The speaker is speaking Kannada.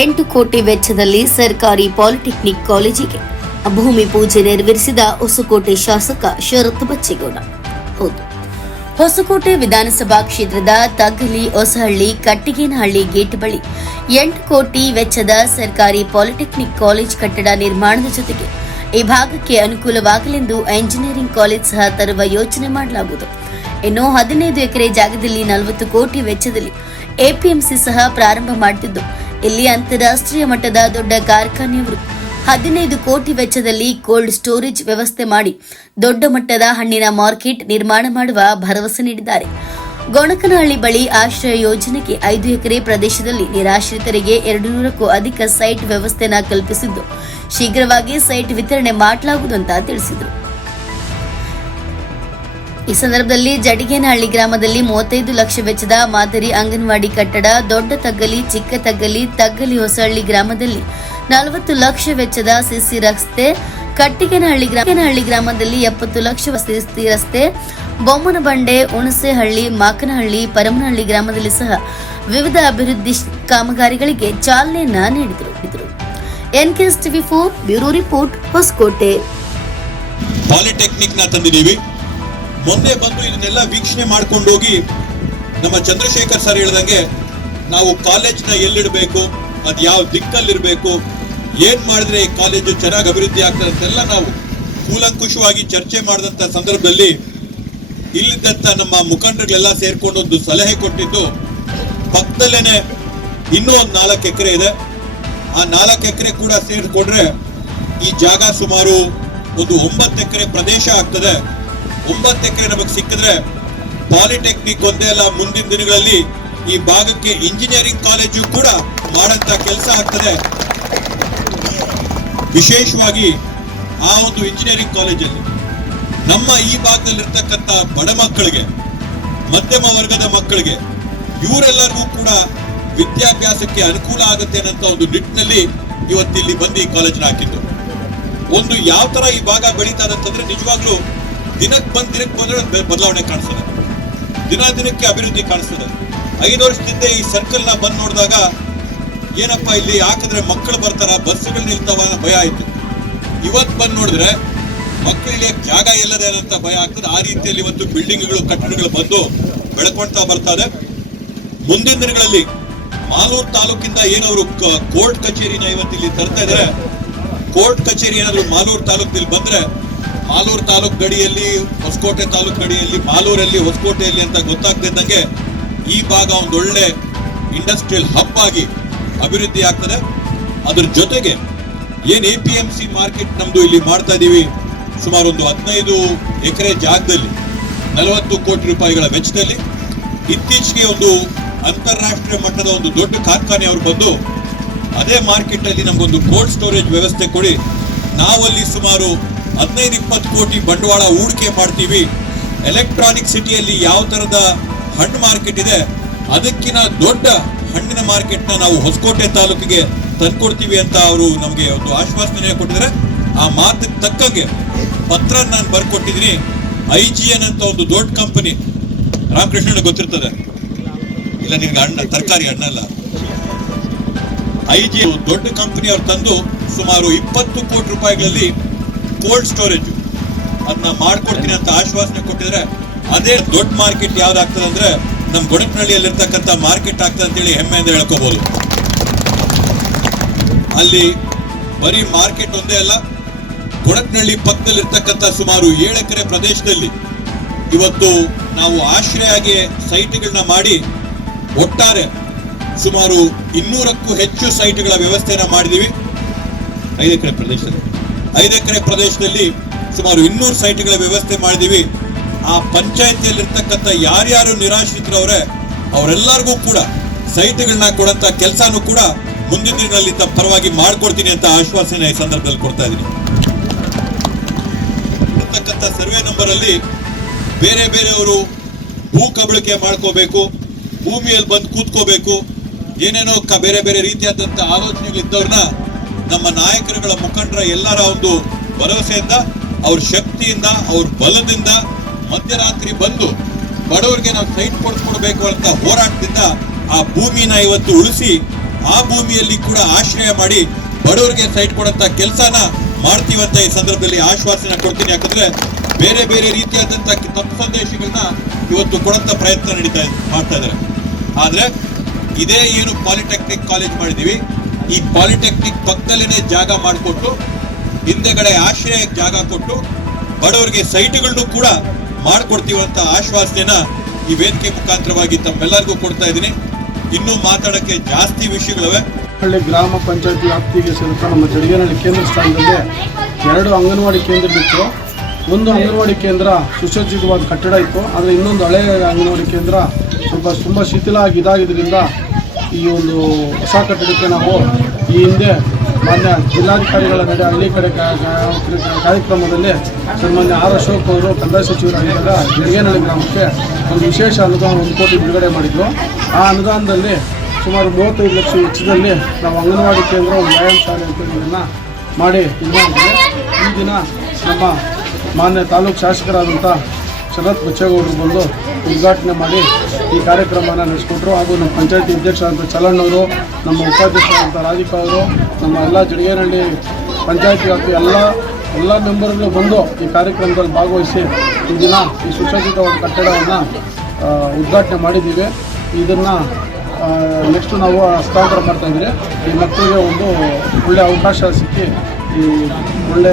ಎಂಟು ಕೋಟಿ ವೆಚ್ಚದಲ್ಲಿ ಸರ್ಕಾರಿ ಪಾಲಿಟೆಕ್ನಿಕ್ ಕಾಲೇಜಿಗೆ ಭೂಮಿ ಪೂಜೆ ನೆರವೇರಿಸಿದ ಹೊಸಕೋಟೆ ಶಾಸಕ ಶರತ್ ಬಚ್ಚೇಗೌಡ. ಹೊಸಕೋಟೆ ವಿಧಾನಸಭಾ ಕ್ಷೇತ್ರದ ತಗ್ಗಲಿ ಹೊಸಹಳ್ಳಿ ಕಟ್ಟಿಗೇನಹಳ್ಳಿ ಗೇಟ್ ಬಳಿ ಎಂಟು ಕೋಟಿ ವೆಚ್ಚದ ಸರ್ಕಾರಿ ಪಾಲಿಟೆಕ್ನಿಕ್ ಕಾಲೇಜ್ ಕಟ್ಟಡ ನಿರ್ಮಾಣದ ಜೊತೆಗೆ ಈ ಭಾಗಕ್ಕೆ ಅನುಕೂಲವಾಗಲೆಂದು ಎಂಜಿನಿಯರಿಂಗ್ ಕಾಲೇಜ್ ಸಹ ತರುವ ಯೋಚನೆ ಮಾಡಲಾಗುವುದು. ಇನ್ನು ಹದಿನೈದು ಎಕರೆ ಜಾಗದಲ್ಲಿ ನಲವತ್ತು ಕೋಟಿ ವೆಚ್ಚದಲ್ಲಿ ಎಪಿಎಂಸಿ ಸಹ ಪ್ರಾರಂಭ ಮಾಡುತ್ತಿದ್ದು ಇಲ್ಲಿ ಅಂತಾರಾಷ್ಟ್ರೀಯ ಮಟ್ಟದ ದೊಡ್ಡ ಕಾರ್ಖಾನೆಯವರು ಹದಿನೈದು ಕೋಟಿ ವೆಚ್ಚದಲ್ಲಿ ಕೋಲ್ಡ್ ಸ್ಟೋರೇಜ್ ವ್ಯವಸ್ಥೆ ಮಾಡಿ ದೊಡ್ಡ ಮಟ್ಟದ ಹಣ್ಣಿನ ಮಾರ್ಕೆಟ್ ನಿರ್ಮಾಣ ಮಾಡುವ ಭರವಸೆ ನೀಡಿದ್ದಾರೆ. ಗೊಣಕನಹಳ್ಳಿ ಬಳಿ ಆಶ್ರಯ ಯೋಜನೆಗೆ ಐದು ಎಕರೆ ಪ್ರದೇಶದಲ್ಲಿ ನಿರಾಶ್ರಿತರಿಗೆ ಎರಡು ನೂರಕ್ಕೂ ಅಧಿಕ ಸೈಟ್ ವ್ಯವಸ್ಥೆಯನ್ನು ಕಲ್ಪಿಸಿದ್ದು. ಶೀಘ್ರವಾಗಿ ಸೈಟ್ ವಿತರಣೆ ಮಾಡಲಾಗುವುದು ಅಂತ ತಿಳಿಸಿದರು. ಈ ಸಂದರ್ಭದಲ್ಲಿ ಜಡಿಗೇನಹಳ್ಳಿ ಗ್ರಾಮದಲ್ಲಿ ಮೂವತ್ತೈದು ಲಕ್ಷ ವೆಚ್ಚದ ಮಾದರಿ ಅಂಗನವಾಡಿ ಕಟ್ಟಡ, ದೊಡ್ಡ ತಗ್ಗಲಿ, ಚಿಕ್ಕ ತಗ್ಗಲಿ ತಗ್ಗಲಿ ಹೊಸಹಳ್ಳಿ ಗ್ರಾಮದಲ್ಲಿ ನಲವತ್ತು ಲಕ್ಷ ವೆಚ್ಚದ ಸಿಸಿ ರಸ್ತೆ, ಕಟ್ಟಿಗೆನಹಳ್ಳಿ ಗ್ರಾಮಹಳ್ಳಿ ಗ್ರಾಮದಲ್ಲಿ ಎಪ್ಪತ್ತು ಲಕ್ಷ ಸಿಸಿ ರಸ್ತೆ, ಬೊಮ್ಮನಬಂಡೆ, ಹುಣಸೆಹಳ್ಳಿ, ಮಾಕನಹಳ್ಳಿ, ಪರಮನಹಳ್ಳಿ ಗ್ರಾಮದಲ್ಲಿ ಸಹ ವಿವಿಧ ಅಭಿವೃದ್ಧಿ ಕಾಮಗಾರಿಗಳಿಗೆ ಚಾಲನೆಯನ್ನ ನೀಡಿದರು. N K S TV four, bureau report Hoskote. ಪಾಲಿಟೆಕ್ನಿಕ್ನ ತಂದಿದ್ದೀವಿ. ಮೊನ್ನೆ ಬಂದು ಇದನ್ನೆಲ್ಲ ವೀಕ್ಷಣೆ ಮಾಡ್ಕೊಂಡು ಹೋಗಿ ನಮ್ಮ ಚಂದ್ರಶೇಖರ್ ಸರ್ ಹೇಳ್ದಂಗೆ ನಾವು ಕಾಲೇಜ್ನ ಎಲ್ಲಿಡಬೇಕು, ಅದು ಯಾವ ದಿಕ್ಕಲ್ಲಿರಬೇಕು, ಏನ್ ಮಾಡಿದ್ರೆ ಈ ಕಾಲೇಜು ಚೆನ್ನಾಗಿ ಅಭಿವೃದ್ಧಿ ಆಗ್ತದೆ ಅಂತೆಲ್ಲ ನಾವು ಕೂಲಂಕುಷವಾಗಿ ಚರ್ಚೆ ಮಾಡಿದಂತ ಸಂದರ್ಭದಲ್ಲಿ ಇಲ್ಲಿದ್ದಂತ ನಮ್ಮ ಮುಖಂಡರುಗಳೆಲ್ಲ ಸೇರ್ಕೊಂಡು ಒಂದು ಸಲಹೆ ಕೊಟ್ಟಿದ್ದು ಪಕ್ಕದಲ್ಲೇನೆ ಇನ್ನೂ ಒಂದು ನಾಲ್ಕು ಎಕರೆ ಇದೆ. ಆ ನಾಲ್ಕು ಎಕರೆ ಕೂಡ ಸೇರಿಕೊಂಡ್ರೆ ಈ ಜಾಗ ಸುಮಾರು ಒಂದು ಒಂಬತ್ತು ಎಕರೆ ಪ್ರದೇಶ ಆಗ್ತದೆ. ಒಂಬತ್ತು ಎಕರೆ ನಮಗೆ ಸಿಕ್ಕಿದ್ರೆ ಪಾಲಿಟೆಕ್ನಿಕ್ ಒಂದೇ ಅಲ್ಲ, ಮುಂದಿನ ದಿನಗಳಲ್ಲಿ ಈ ಭಾಗಕ್ಕೆ ಇಂಜಿನಿಯರಿಂಗ್ ಕಾಲೇಜು ಕೂಡ ಮಾಡಂತ ಕೆಲಸ ಆಗ್ತದೆ. ವಿಶೇಷವಾಗಿ ಆ ಒಂದು ಇಂಜಿನಿಯರಿಂಗ್ ಕಾಲೇಜಲ್ಲಿ ನಮ್ಮ ಈ ಭಾಗದಲ್ಲಿರ್ತಕ್ಕಂಥ ಬಡ ಮಕ್ಕಳಿಗೆ, ಮಧ್ಯಮ ವರ್ಗದ ಮಕ್ಕಳಿಗೆ, ಇವರೆಲ್ಲರಿಗೂ ಕೂಡ ವಿದ್ಯಾಭ್ಯಾಸಕ್ಕೆ ಅನುಕೂಲ ಆಗುತ್ತೆ ಅನ್ನೋ ಒಂದು ನಿಟ್ಟಿನಲ್ಲಿ ಇವತ್ತಿಲ್ಲಿ ಬಂದು ಈ ಕಾಲೇಜ್ನ ಹಾಕಿದ್ದು. ಒಂದು ಯಾವ ತರ ಈ ಭಾಗ ಬೆಳೀತಾ ಅಂತಂದ್ರೆ ನಿಜವಾಗ್ಲೂ ದಿನಕ್ಕೆ ಬಂದ್ ದಿನಕ್ಕೆ ಬಂದ್ರೆ ಬದಲಾವಣೆ ಕಾಣಿಸ್ತದೆ. ದಿನ ದಿನಕ್ಕೆ ಅಭಿವೃದ್ಧಿ ಕಾಣಿಸ್ತದೆ. ಐದು ವರ್ಷದಿಂದ ಈ ಸರ್ಕಲ್ನ ಬಂದ್ ನೋಡಿದಾಗ ಏನಪ್ಪ ಇಲ್ಲಿ ಹಾಕಿದ್ರೆ ಮಕ್ಕಳು ಬರ್ತಾರ ಬಸ್ಸುಗಳು ನಿಲ್ತಾವ ಭಯ ಆಯ್ತು. ಇವತ್ ಬಂದ್ ನೋಡಿದ್ರೆ ಮಕ್ಕಳಿಗೆ ಜಾಗ ಇಲ್ಲದೆ ಅಂತ ಭಯ ಆಗ್ತದೆ. ಆ ರೀತಿಯಲ್ಲಿ ಇವತ್ತು ಬಿಲ್ಡಿಂಗ್ಗಳು ಕಟ್ಟಡಗಳು ಬಂದು ಬೆಳ್ಕೊಳ್ತಾ ಬರ್ತಾ ಇದೆ. ಮುಂದಿನ ದಿನಗಳಲ್ಲಿ ಮಾಲೂರು ತಾಲೂಕಿಂದ ಏನವರು ಕೋರ್ಟ್ ಕಚೇರಿನ ಇವತ್ತು ಇಲ್ಲಿ ತರ್ತಾ ಇದ್ರೆ. ಕೋರ್ಟ್ ಕಚೇರಿ ಏನಾದ್ರು ಮಾಲೂರು ತಾಲೂಕಿನಲ್ಲಿ ಬಂದ್ರೆ ಮಾಲೂರು ತಾಲೂಕು ಗಡಿಯಲ್ಲಿ, ಹೊಸಕೋಟೆ ತಾಲೂಕು ಗಡಿಯಲ್ಲಿ, ಮಾಲೂರಲ್ಲಿ, ಹೊಸಕೋಟೆಯಲ್ಲಿ ಅಂತ ಗೊತ್ತಾಗ್ತಿದ್ದಂಗೆ ಈ ಭಾಗ ಒಂದು ಒಳ್ಳೆ ಇಂಡಸ್ಟ್ರಿಯಲ್ ಹಬ್ ಆಗಿ ಅಭಿವೃದ್ಧಿ ಆಗ್ತದೆ. ಅದ್ರ ಜೊತೆಗೆ ಏನ್ A P M C market ನಮ್ದು ಇಲ್ಲಿ ಮಾಡ್ತಾ ಇದ್ದೀವಿ ಸುಮಾರು ಒಂದು ಹದಿನೈದು ಎಕರೆ ಜಾಗದಲ್ಲಿ, ನಲವತ್ತು ಕೋಟಿ ರೂಪಾಯಿಗಳ ವೆಚ್ಚದಲ್ಲಿ ಇತ್ತೀಚೆಗೆ ಒಂದು ಅಂತಾರಾಷ್ಟ್ರೀಯ ಮಟ್ಟದ ಒಂದು ದೊಡ್ಡ ಕಾರ್ಖಾನೆ ಅವರು ಬಂದು ಅದೇ ಮಾರ್ಕೆಟ್ ಅಲ್ಲಿ ನಮಗೊಂದು ಕೋಲ್ಡ್ ಸ್ಟೋರೇಜ್ ವ್ಯವಸ್ಥೆ ಕೊಡಿ, ನಾವಲ್ಲಿ ಸುಮಾರು ಹದಿನೈದು ಇಪ್ಪತ್ತು ಕೋಟಿ ಬಂಡವಾಳ ಹೂಡಿಕೆ ಮಾಡ್ತೀವಿ. ಎಲೆಕ್ಟ್ರಾನಿಕ್ ಸಿಟಿಯಲ್ಲಿ ಯಾವ ತರದ ಹಣ್ಣು ಮಾರ್ಕೆಟ್ ಇದೆ ಅದಕ್ಕಿಂತ ದೊಡ್ಡ ಹಣ್ಣಿನ ಮಾರ್ಕೆಟ್ನ ನಾವು ಹೊಸಕೋಟೆ ತಾಲೂಕಿಗೆ ತಂದ್ಕೊಡ್ತೀವಿ ಅಂತ ಅವರು ನಮಗೆ ಒಂದು ಆಶ್ವಾಸನೆ ಕೊಟ್ಟಿದ್ದಾರೆ. ಆ ಮಾತಿಗೆ ತಕ್ಕಂಗೆ ಪತ್ರ ನಾನು ಬರ್ಕೊಟ್ಟಿದ್ದೀನಿ. ಐ ಜಿ ಎನ್ ಅಂತ ಒಂದು ದೊಡ್ಡ ಕಂಪನಿ ರಾಮಕೃಷ್ಣ ಗೊತ್ತಿರ್ತದೆ. ಇಲ್ಲ ನಿಮ್ಗೆ ಹಣ್ಣ, ತರಕಾರಿ ಹಣ್ಣಲ್ಲ. ಐ ಜಿ ದೊಡ್ಡ ಕಂಪನಿ ಅವ್ರು ತಂದು ಸುಮಾರು ಇಪ್ಪತ್ತು ಕೋಟಿ ರೂಪಾಯಿಗಳಲ್ಲಿ ಕೋಲ್ಡ್ ಸ್ಟೋರೇಜ್. ಅದನ್ನ ಮಾಡ್ಕೊಡ್ತೀನಿ ಅಂತ ಆಶ್ವಾಸನೆ ಕೊಟ್ಟಿದ್ರೆ ಅದೇ ದೊಡ್ಡ ಮಾರ್ಕೆಟ್ ಯಾವ್ದಾಗ್ತದೆ ಅಂದ್ರೆ ನಮ್ಮ ಗೊಡಕ್ನಹಳ್ಳಿಯಲ್ಲಿರ್ತಕ್ಕಂಥ ಮಾರ್ಕೆಟ್ ಆಗ್ತದೆ ಅಂತೇಳಿ ಹೆಮ್ಮೆಯಿಂದ ಹೇಳ್ಕೋಬಹುದು ಅಲ್ಲಿ ಬರೀ ಮಾರ್ಕೆಟ್ ಒಂದೇ ಅಲ್ಲ ಕೊಡಕ್ನಹಳ್ಳಿ ಪಕ್ಕದಲ್ಲಿರ್ತಕ್ಕಂಥ ಸುಮಾರು ಏಳು ಎಕರೆ ಪ್ರದೇಶದಲ್ಲಿ ಇವತ್ತು ನಾವು ಆಶ್ರಯಾಗಿ ಸೈಟ್ಗಳನ್ನ ಮಾಡಿ ಒಟ್ಟಾರೆ ಸುಮಾರು ಇನ್ನೂರಕ್ಕೂ ಹೆಚ್ಚು ಸೈಟ್ಗಳ ವ್ಯವಸ್ಥೆನ ಮಾಡಿದೀವಿ. ಐದು ಎಕರೆ ಪ್ರದೇಶದಲ್ಲಿ. ಐದು ಎಕರೆ ಪ್ರದೇಶದಲ್ಲಿ ಸುಮಾರು ಇನ್ನೂರು ಸೈಟ್ಗಳ ವ್ಯವಸ್ಥೆ ಮಾಡಿದೀವಿ ಆ ಪಂಚಾಯತಿಯಲ್ಲಿರ್ತಕ್ಕಂಥ ಯಾರ್ಯಾರು ನಿರಾಶ್ರಿತರವ್ರೆ, ಅವರೆಲ್ಲರಿಗೂ ಕೂಡ ಸೈಟ್ಗಳನ್ನ ಕೊಡಂತ ಕೆಲಸನೂ ಕೂಡ ಮುಂದಿನ ದಿನಗಳಲ್ಲಿ ತಮ್ಮ ಪರವಾಗಿ ಮಾಡ್ಕೊಡ್ತೀನಿ ಅಂತ ಆಶ್ವಾಸನೆ ಈ ಸಂದರ್ಭದಲ್ಲಿ ಕೊಡ್ತಾ ಇದ್ದೀನಿ. ಇರ್ತಕ್ಕಂಥ ಸರ್ವೆ ನಂಬರ್ ಅಲ್ಲಿ ಬೇರೆ ಬೇರೆಯವರು ಭೂ ಕಬಳಿಕೆ ಮಾಡ್ಕೋಬೇಕು, ಭೂಮಿಯಲ್ಲಿ ಬಂದು ಕೂತ್ಕೋಬೇಕು, ಏನೇನೋ ಬೇರೆ ಬೇರೆ ರೀತಿಯಾದಂಥ ಆಲೋಚನೆಗಳಿದ್ದವ್ರನ್ನ ನಮ್ಮ ನಾಯಕರುಗಳ ಮುಖಂಡರ ಎಲ್ಲರ ಒಂದು ಭರವಸೆಯಿಂದ, ಅವ್ರ ಶಕ್ತಿಯಿಂದ, ಅವ್ರ ಬಲದಿಂದ ಮಧ್ಯರಾತ್ರಿ ಬಂದು ಬಡವರಿಗೆ ನಾವು ಸೈಟ್ ಕೊಡಿಸ್ಕೊಡ್ಬೇಕು ಅಂತ ಹೋರಾಟದಿಂದ ಆ ಭೂಮಿನ ಇವತ್ತು ಉಳಿಸಿ, ಆ ಭೂಮಿಯಲ್ಲಿ ಕೂಡ ಆಶ್ರಯ ಮಾಡಿ ಬಡವರಿಗೆ ಸೈಟ್ ಕೊಡಂತ ಕೆಲಸನ ಮಾಡ್ತೀವಂತ ಈ ಸಂದರ್ಭದಲ್ಲಿ ಆಶ್ವಾಸನೆ ಕೊಡ್ತೀನಿ. ಯಾಕಂದ್ರೆ ಬೇರೆ ಬೇರೆ ರೀತಿಯಾದಂತ ತಪ್ಪು ಸಂದೇಶಗಳನ್ನ ಇವತ್ತು ಕೊಡಂತ ಪ್ರಯತ್ನ ನಡೀತಾ ಮಾಡ್ತಾ ಇದ್ದಾರೆ. ಆದ್ರೆ ಇದೇ ಏನು ಪಾಲಿಟೆಕ್ನಿಕ್ ಕಾಲೇಜ್ ಮಾಡಿದೀವಿ ಈ ಪಾಲಿಟೆಕ್ನಿಕ್ ಪಕ್ಕದಲ್ಲೇ ಜಾಗ ಮಾಡಿಕೊಟ್ಟು, ಹಿಂದೆಗಡೆ ಆಶ್ರಯಕ್ಕೆ ಜಾಗ ಕೊಟ್ಟು, ಬಡವರಿಗೆ ಸೈಟ್ಗಳನ್ನು ಕೂಡ ಮಾಡ್ಕೊಡ್ತೀವಂತ ಆಶ್ವಾಸನೆನ ಈ ವೇದಿಕೆ ಮುಖಾಂತರವಾಗಿ ತಮ್ಮೆಲ್ಲರಿಗೂ ಕೊಡ್ತಾ ಇದ್ದೀನಿ. ಇನ್ನೂ ಮಾತಾಡೋಕ್ಕೆ ಜಾಸ್ತಿ ವಿಷಯಗಳಿವೆ. ಹಳ್ಳಿ ಗ್ರಾಮ ಪಂಚಾಯತಿ ವ್ಯಾಪ್ತಿಗೆ ಸ್ವಲ್ಪ ನಮ್ಮ ಜಡಿಗೇನಹಳ್ಳಿ ಕೇಂದ್ರ ಸ್ಥಾನದಲ್ಲಿ ಎರಡು ಅಂಗನವಾಡಿ ಕೇಂದ್ರ ಬಿತ್ತು ಒಂದು ಅಂಗನವಾಡಿ ಕೇಂದ್ರ ಸುಸಜ್ಜಿತವಾದ ಕಟ್ಟಡ ಇತ್ತು. ಆದರೆ ಇನ್ನೊಂದು ಹಳೆಯ ಅಂಗನವಾಡಿ ಕೇಂದ್ರ ಸ್ವಲ್ಪ, ತುಂಬ ಶಿಥಿಲ ಇದಾಗಿದ್ದರಿಂದ ಈ ಒಂದು ಹೊಸ ಕಟ್ಟಡಕ್ಕೆ ನಾವು ಈ ಹಿಂದೆ ಮಾನ್ಯ ಜಿಲ್ಲಾಧಿಕಾರಿಗಳ ನಡೆ ಹಳ್ಳಿ ಕಡೆ ಕಾರ್ಯಕ್ರಮದಲ್ಲಿ ಸನ್ಮಾನ್ಯ ಆರ್ ಅಶೋಕ್ ಅವರು ಕಂದಾಯ ಸಚಿವರಾಗಿದ್ದಾಗ ಜಡಿಗೇನಹಳ್ಳಿ ಗ್ರಾಮಕ್ಕೆ ಒಂದು ವಿಶೇಷ ಅನುದಾನ ಒಂದು ಕೋಟಿ ಬಿಡುಗಡೆ ಮಾಡಿದ್ರು. ಆ ಅನುದಾನದಲ್ಲಿ ಸುಮಾರು ಮೂವತ್ತೈದು ಲಕ್ಷ ವೆಚ್ಚದಲ್ಲಿ ನಾವು ಅಂಗನವಾಡಿ ಕೇಂದ್ರ ವ್ಯಾಯಾಮ ಶಾಲೆ ಅಂತ ಇದನ್ನು ಮಾಡಿ ಈ ದಿನ ನಮ್ಮ ಮಾನ್ಯ ತಾಲೂಕು ಶಾಸಕರಾದಂಥ ಶರತ್ ಬಚ್ಚೇಗೌಡರು ಬಂದು ಉದ್ಘಾಟನೆ ಮಾಡಿ ಈ ಕಾರ್ಯಕ್ರಮನ ನಡೆಸ್ಕೊಟ್ರು. ಹಾಗೂ ನಮ್ಮ ಪಂಚಾಯತಿ ಅಧ್ಯಕ್ಷರಾದಂಥ ಚಲಣ್ಣವರು ನಮ್ಮ ಉಪಾಧ್ಯಕ್ಷರಾದಂಥ ರಾಧಿಕಾ ಅವರು, ನಮ್ಮ ಎಲ್ಲ ಜಡಿಗೇನಹಳ್ಳಿ ಪಂಚಾಯತಿ ವ್ಯಾಪ್ತಿ ಎಲ್ಲ ಎಲ್ಲ ಮೆಂಬರ್ಗಳು ಬಂದು ಈ ಕಾರ್ಯಕ್ರಮದಲ್ಲಿ ಭಾಗವಹಿಸಿ ಈ ದಿನ ಈ ಸುಸಜ್ಜಿತವಾದ ಕಟ್ಟಡವನ್ನು ಉದ್ಘಾಟನೆ ಮಾಡಿದ್ದೀವಿ. ಇದನ್ನು ನೆಕ್ಸ್ಟ್ ನಾವು ಹಸ್ತಾಂತರ ಮಾಡ್ತಾ ಇದ್ದೀವಿ. ಈ ಮಕ್ಕಳಿಗೆ ಒಂದು ಒಳ್ಳೆಯ ಅವಕಾಶ ಸಿಕ್ಕಿ ಈ ಒಳ್ಳೆ